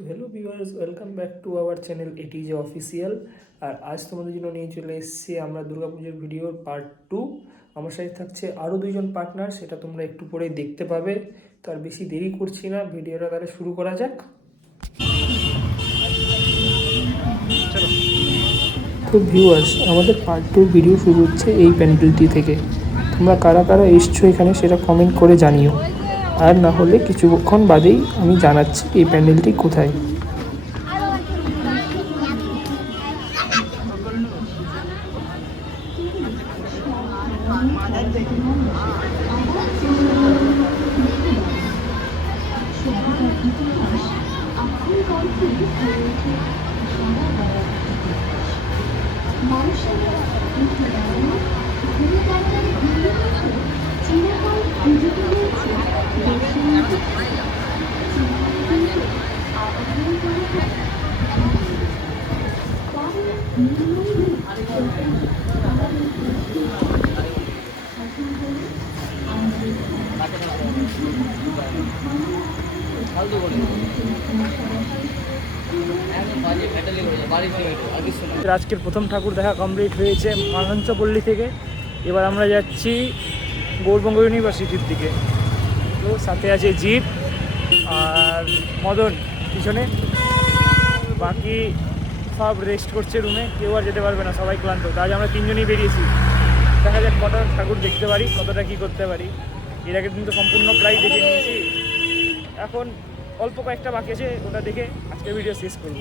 তো hello viewers welcome back to our channel এটি যে অফিসিয়াল আর আজ তোমাদের জন্য নিয়ে চলে এসেছি আমরা দুর্গাপুজোর ভিডিওর পার্ট টু আমার সাথে থাকছে আরও দুইজন পার্টনার সেটা তোমরা একটু পরে দেখতে পাবে। তো আর বেশি দেরি করছি না ভিডিওটা তাহলে শুরু করা যাক। তো ভিউয়ার্স আমাদের পার্ট টু ভিডিও শুরু হচ্ছে এই প্যান্ডেলটি থেকে। তোমরা কারা কারা এসছো এখানে সেটা কমেন্ট করে জানিও। আর না হলে কিছুক্ষণ বাদেই আমি জানাচ্ছি এই প্যান্ডেলটি কোথায়। আজকের প্রথম ঠাকুর দেখা কমপ্লিট হয়েছে মানঞ্চপল্লী থেকে। এবার আমরা যাচ্ছি গৌরবঙ্গ ইউনিভার্সিটির দিকে। তো সাথে আছে জিপ আর মদন পিছনে। বাকি সব রেস্ট করছে রুমে কেউ আর যেতে পারবে না, সবাই ক্লান্ত। তো আজ আমরা তিনজনই বেরিয়েছি। দেখা যাক কটা ঠাকুর দেখতে পারি, কতটা কী করতে পারি। এর আগে দিন তো সম্পূর্ণ প্রায় দেখে নিয়েছি। এখন অল্প কয়েকটা বাকি আছে, ওটা দেখে আজকে ভিডিও শেষ করব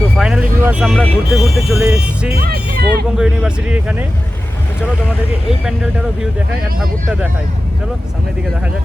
তো ফাইনালি আমরা ঘুরতে ঘুরতে চলে এসেছি গৌরবঙ্গ ইউনিভার্সিটির এখানে। তো চলো তোমাদেরকে এই প্যান্ডেলটারও ভিউ দেখায় আর ঠাকুরটা দেখায় চলো, সামনের দিকে দেখা যাক।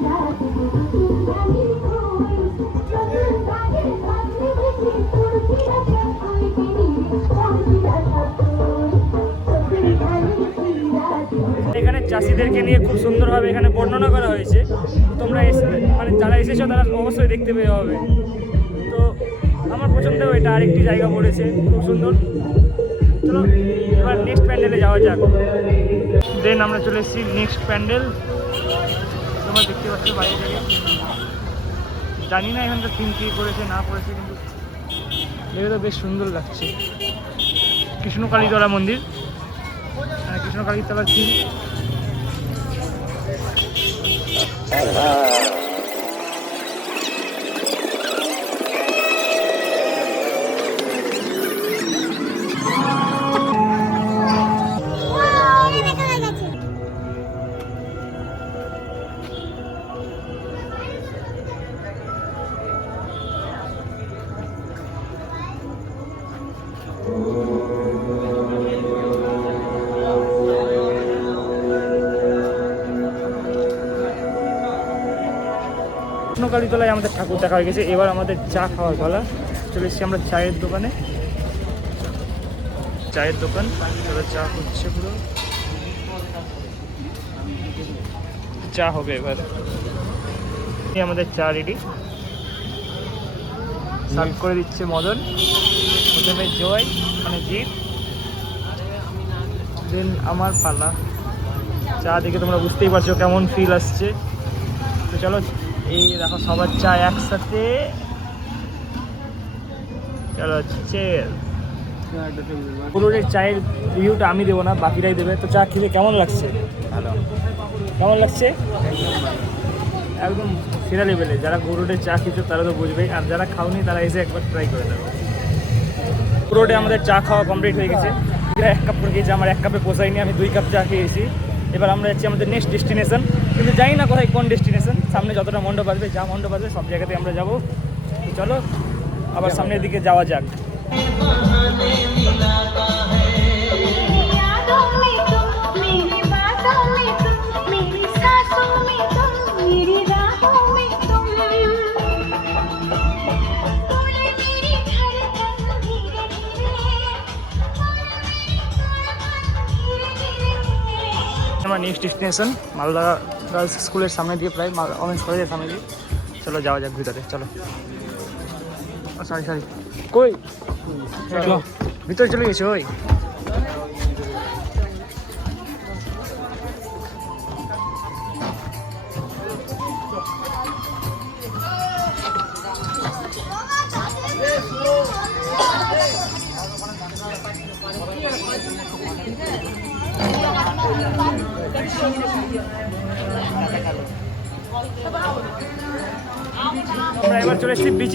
চাষিদেরকে নিয়ে খুব সুন্দরভাবে এখানে বর্ণনা করা হয়েছে। তোমরা এসে মানে যারা এসেছ তারা অবশ্যই দেখতে পেয়ে হবে। তো আমার পছন্দেও এটা, আরেকটি জায়গা পড়েছে, খুব সুন্দর। চলো, এবার নেক্সট প্যান্ডেলে যাওয়া যাক। দেন আমরা চলে এসেছি নেক্সট প্যান্ডেল তোমরা দেখতে পাচ্ছ বাইরে থেকে জানি না এখানকার থিম কী করেছে না করেছে কিন্তু দেখে তো বেশ সুন্দর লাগছে। কৃষ্ণকালীতলা মন্দির। হ্যাঁ কৃষ্ণকালীতলার থিম Hello. কৃষ্ণকালীতলায় আমাদের ঠাকুর দেখা হয়ে গেছে। এবার আমাদের চা খাওয়ার পালা। চলে এসেছি আমরা চায়ের দোকানে। চায়ের দোকান। চা হচ্ছে পুরো। চা হবে এবার। আমাদের চা রেডি। সার্ভ করে দিচ্ছে মদন। প্রথমে জয় মানে জিপ দেন আমার পালা। চা দেখে তোমরা বুঝতেই পারছ কেমন ফিল আসছে। তো চলো এই দেখো সবার চা একসাথে। চলো চেল পুরোটাই চায়ের রিভিউটা আমি দেবো না বাকিরাই দেবে। তো চা খেলে কেমন লাগছে? ভালো। কেমন লাগছে? একদম সেরা লেভেলে যারা গরুডের চা খেয়েছো তারা তো বুঝবেই। আর যারা খাওনি তারা এসে একবার ট্রাই করে দেবে পুরোটাই আমাদের চা খাওয়া কমপ্লিট হয়ে গেছে। এরা এক কাপ করে খেয়েছে আমার এক কাপে পোষায়নি আমি দুই কাপ চা খেয়েছি। এবার আমরা যাচ্ছি আমাদের নেক্সট ডেস্টিনেশন কিন্তু জানি না কোথায় কোন ডেস্টিনেশন সামনে যতটা মণ্ডপ আসবে, যা মণ্ডপ আসবে, সব জায়গাতে আমরা যাব। চলো, আবার সামনের দিকে যাওয়া যাক। নেক্সট ডেস্টিনেশন মালদা গার্লস স্কুলের সামনে দিয়ে প্রায় অমেন্স কলেজের সামনে দিয়ে। চলো যাওয়া যাক ভিতরে চলো। সরি সরি কই? চলো। ভিতরে চলে গেছে ওই।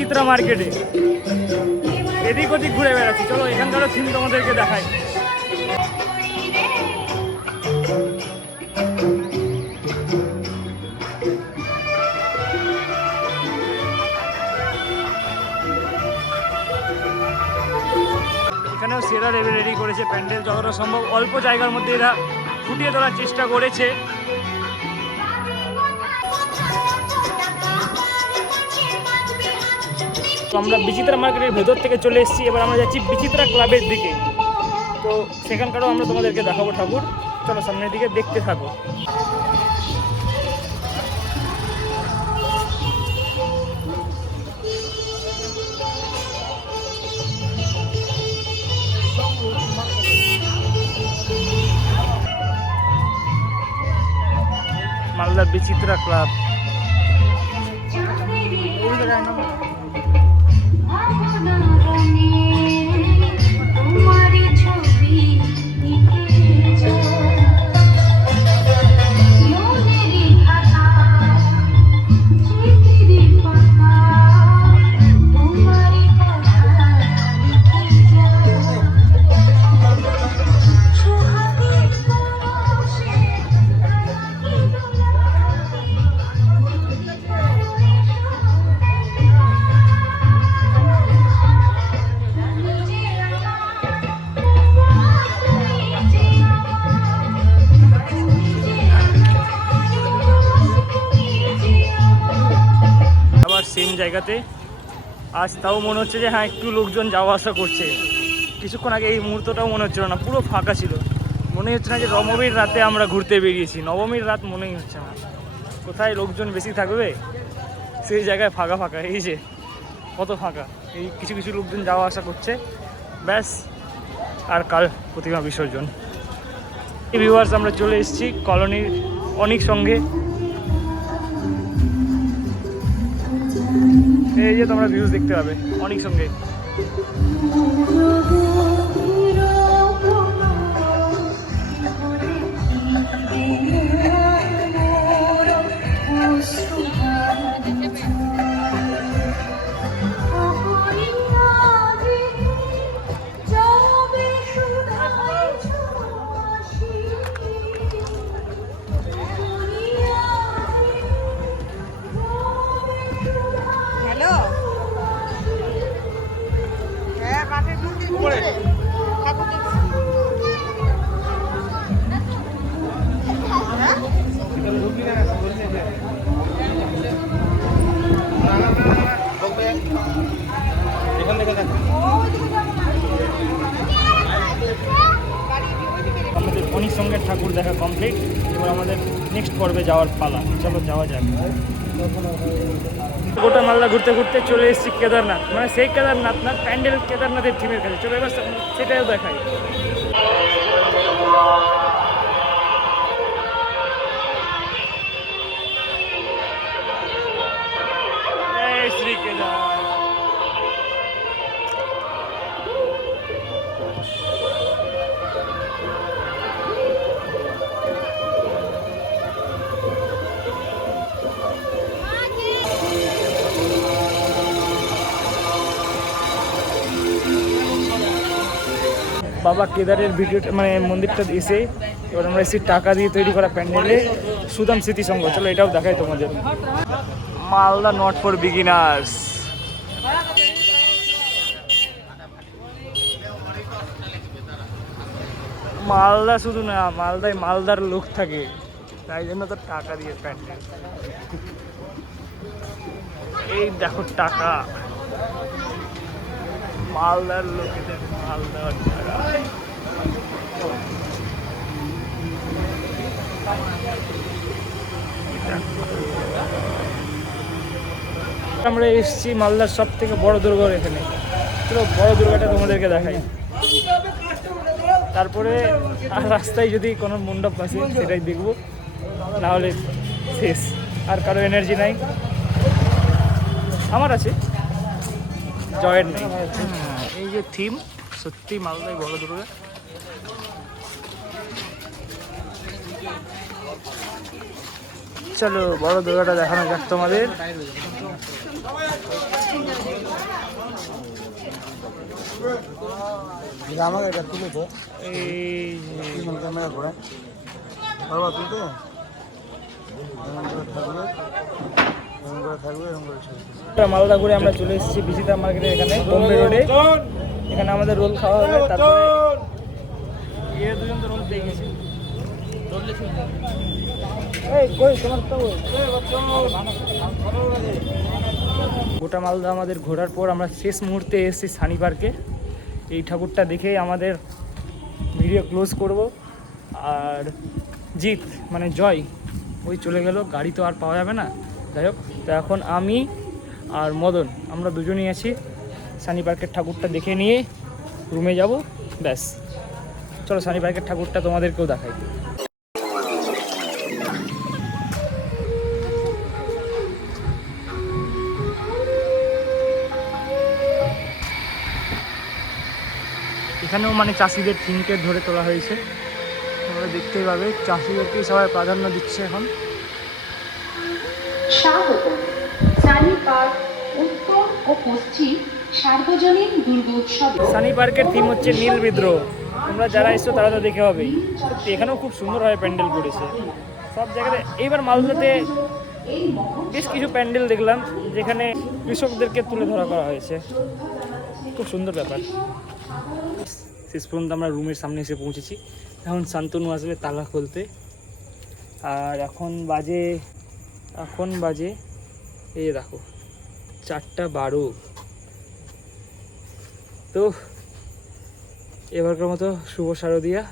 বিচিত্রা মার্কেটে। এদিক ওদিক ঘুরে বেড়াচ্ছি। চলো এখানকারও থিম তোমাদেরকে দেখাই। এখানেও সেরা রেডি করেছে প্যান্ডেল যতটা সম্ভব অল্প জায়গার মধ্যে এরা ফুটিয়ে তোলার চেষ্টা করেছে। আমরা বিচিত্রা মার্কেটের ভেতর থেকে চলে এসেছি। এবার আমরা যাচ্ছি বিচিত্রা ক্লাবের দিকে। তো সেখানকারও আমরা তোমাদেরকে দেখাবো ঠাকুর। চলো সামনের দিকে দেখতে থাকো। মালদা বিচিত্রা ক্লাব। জায়গাতে। আজ তাও মনে হচ্ছে যে হ্যাঁ একটু লোকজন যাওয়া আসা করছে। কিছুক্ষণ আগে এই মুহূর্তটাও মনে হচ্ছিল না, পুরো ফাঁকা ছিল। মনে হচ্ছে না যে, নবমীর রাতে আমরা ঘুরতে বেরিয়েছি। নবমীর রাত মনেই হচ্ছে না। কোথায় লোকজন বেশি থাকবে? সেই জায়গায় ফাঁকা ফাঁকা। এই যে, কত ফাঁকা। এই কিছু কিছু লোকজন যাওয়া আসা করছে। ব্যাস, আর কাল প্রতিমা বিসর্জন। এই ভিউয়ার্স আমরা চলে এসেছি। কলোনির অনেক সঙ্গে। এই যে তোমরা ভিউজ দেখতে পাবে অনেক সঙ্গে। নেক্সট পর্বে যাওয়ার পালা। চলো, যাওয়া যাক। গোটা মালদা ঘুরতে ঘুরতে চলে এসেছি কেদারনাথ। মানে সেই কেদারনাথ না, প্যান্ডেল কেদারনাথের থিমের কাছে। চলে, এবার সেটাও দেখাই। বাবা কেদারের ভিডিওটা মানে মন্দিরটা এসে এবার আমরা এসে টাকা দিয়ে তৈরি করা প্যান্ডেলে সুদাম স্মৃতি সংঘ চলো এটাও দেখাই তোমাদের। Malda not for beginners Malda শুধু না, মালদায় মালদার লোক থাকে। তাই জন্য তো টাকা দিয়ে প্যান্ডেল। এই দেখো টাকা। মালদার লোকেদের মালদার টাকা আমরা এসেছি মালদার সব থেকে বড় দুর্গর এখানে। পুরো বড় দুর্গাটা তোমাদেরকে দেখাই। তারপরে আর রাস্তায় যদি কোনো মণ্ডপ আসে সেটাই দেখব। নাহলে শেষ। আর কারও এনার্জি নাই। আমার আছে। জয়ের নেই। এই যে থিম সত্যি মালদায় বড় দুর্গা চলো বড় দুর্গাটা দেখানো যাক তোমাদের। আমাকে এটা তুলে তো এই ক্যামেরা ঘোরা বাবা তুলতে? মালদা ঘুরে আমরা চলে এসেছি বিচিতা মার্কেটের এখানে বোম্বে রোডে। এখানে আমাদের রোল খাওয়া হবে তারপরে দুজন তো রোল পেয়ে গেছে? গোটা মালদা আমাদের ঘোরার পর আমরা শেষ মুহূর্তে এসেছি সানি পার্কে। এই ঠাকুরটা দেখেই আমাদের ভিডিও ক্লোজ করব। আর জিত মানে জয় ওই চলে গেল গাড়ি তো আর পাওয়া যাবে না। যাই হোক, তো এখন আমি আর মদন, আমরা দুজনেই আছি। সানি পার্কের ঠাকুরটা দেখে নিয়ে রুমে যাব, ব্যাস। চলো সানি পার্কের ঠাকুরটা তোমাদেরকেও দেখাই। এখানেও মানে চাষিদের থিমকে ধরে তোলা হয়েছে। তোমরা দেখতেই পাবে, চাষিদেরকেই সবাই প্রাধান্য দিচ্ছে এখন। স্বাগতম সানি পার্ক উত্তর ও পশ্চিম সার্বজনীন সানি পার্কের থিম হচ্ছে নীল বিদ্রোহ। তোমরা যারা এসছো তারা তো দেখে হবেই এখানেও খুব সুন্দরভাবে প্যান্ডেল করেছে। সব জায়গাতে এইবার মালদাতে বেশ কিছু প্যান্ডেল দেখলাম, যেখানে কৃষকদেরকে তুলে ধরা করা হয়েছে। খুব সুন্দর ব্যাপার। শেষ পর্যন্ত আমরা রুমের সামনে এসে পৌঁছেছি। এখন শান্তনু আসবে তালা খুলতে। আর এখন বাজে এখন বাজে, এই দেখো, চারটা বারো। তো, এবারকার মতো শুভ শারদিয়া।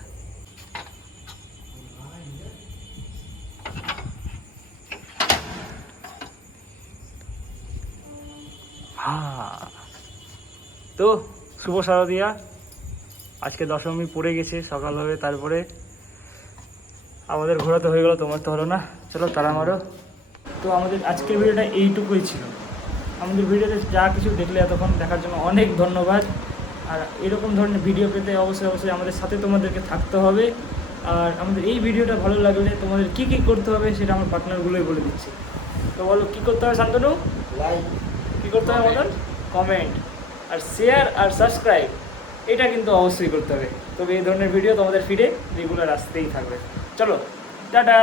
হ্যাঁ। তো, শুভ শারদিয়া। আজকে দশমী পড়ে গেছে, সকাল হবে, তারপরে আমাদের ঘোরা তো হয়ে গেলো, তোমার তো হলো না। চলো তারা মারো তো আমাদের আজকের ভিডিওটা এইটুকুই ছিল। আমাদের ভিডিওতে যা কিছু দেখলে এতক্ষণ দেখার জন্য অনেক ধন্যবাদ। আর এরকম ধরনের ভিডিও পেতে অবশ্যই অবশ্যই আমাদের সাথে তোমাদেরকে থাকতে হবে। আর আমাদের এই ভিডিওটা ভালো লাগলে তোমাদের কী কী করতে হবে সেটা আমার পার্টনারগুলোই বলে দিচ্ছি। তো বলো কী করতে হবে শান্তনু? লাইক কী করতে হবে আমাদের কমেন্ট আর শেয়ার আর সাবস্ক্রাইব এটা কিন্তু অবশ্যই করতে হবে। তবে এই ধরনের ভিডিও তোমাদের ফিরে রেগুলার আসতেই থাকবে। চলো টাটা!